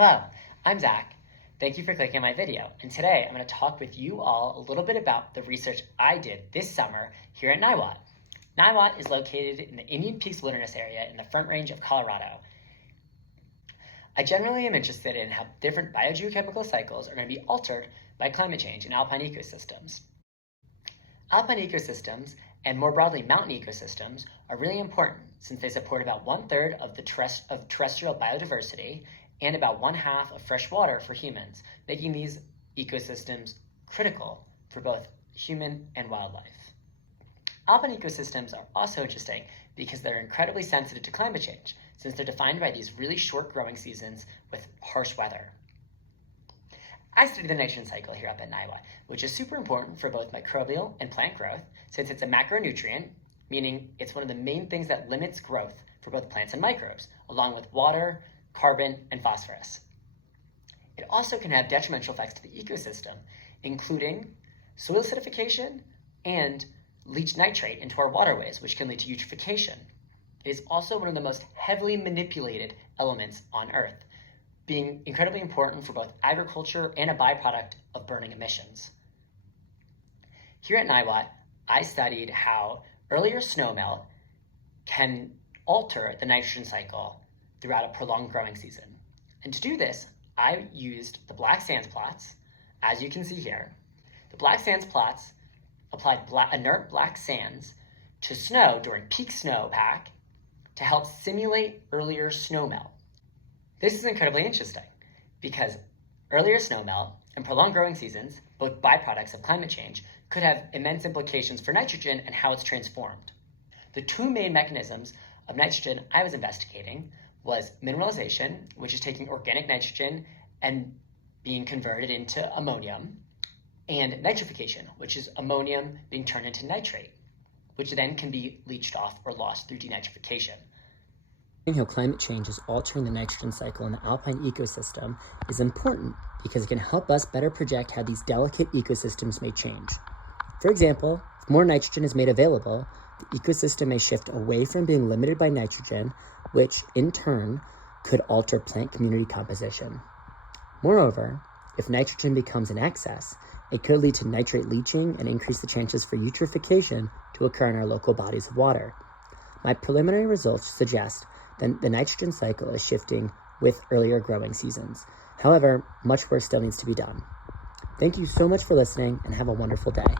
Hello, I'm Zach. Thank you for clicking on my video. And today I'm going to talk with you all a little bit about the research I did this summer here at NIWA. NIWA is located in the Indian Peaks Wilderness area in the Front Range of Colorado. I generally am interested in how different biogeochemical cycles are going to be altered by climate change in alpine ecosystems. Alpine ecosystems, and more broadly mountain ecosystems, are really important since they support about 1/3 of terrestrial biodiversity and about 1/2 of fresh water for humans, making these ecosystems critical for both human and wildlife. Alpine ecosystems are also interesting because they're incredibly sensitive to climate change, since they're defined by these really short growing seasons with harsh weather. I study the nitrogen cycle here up at NIWA, which is super important for both microbial and plant growth, since it's a macronutrient, meaning it's one of the main things that limits growth for both plants and microbes, along with water, carbon, and phosphorus. It also can have detrimental effects to the ecosystem, including soil acidification and leached nitrate into our waterways, which can lead to eutrophication. It is also one of the most heavily manipulated elements on Earth, being incredibly important for both agriculture and a byproduct of burning emissions. Here at NIWA, I studied how earlier snowmelt can alter the nitrogen cycle throughout a prolonged growing season. And to do this, I used the black sands plots, as you can see here. The black sands plots applied inert black sands to snow during peak snowpack to help simulate earlier snowmelt. This is incredibly interesting because earlier snowmelt and prolonged growing seasons, both byproducts of climate change, could have immense implications for nitrogen and how it's transformed. The two main mechanisms of nitrogen I was investigating was mineralization, which is taking organic nitrogen and being converted into ammonium, and nitrification, which is ammonium being turned into nitrate, which then can be leached off or lost through denitrification. How climate change is altering the nitrogen cycle in the alpine ecosystem is important because it can help us better project how these delicate ecosystems may change. For example, if more nitrogen is made available, the ecosystem may shift away from being limited by nitrogen, which in turn could alter plant community composition. Moreover, if nitrogen becomes in excess, it could lead to nitrate leaching and increase the chances for eutrophication to occur in our local bodies of water. My preliminary results suggest that the nitrogen cycle is shifting with earlier growing seasons. However, much work still needs to be done. Thank you so much for listening and have a wonderful day.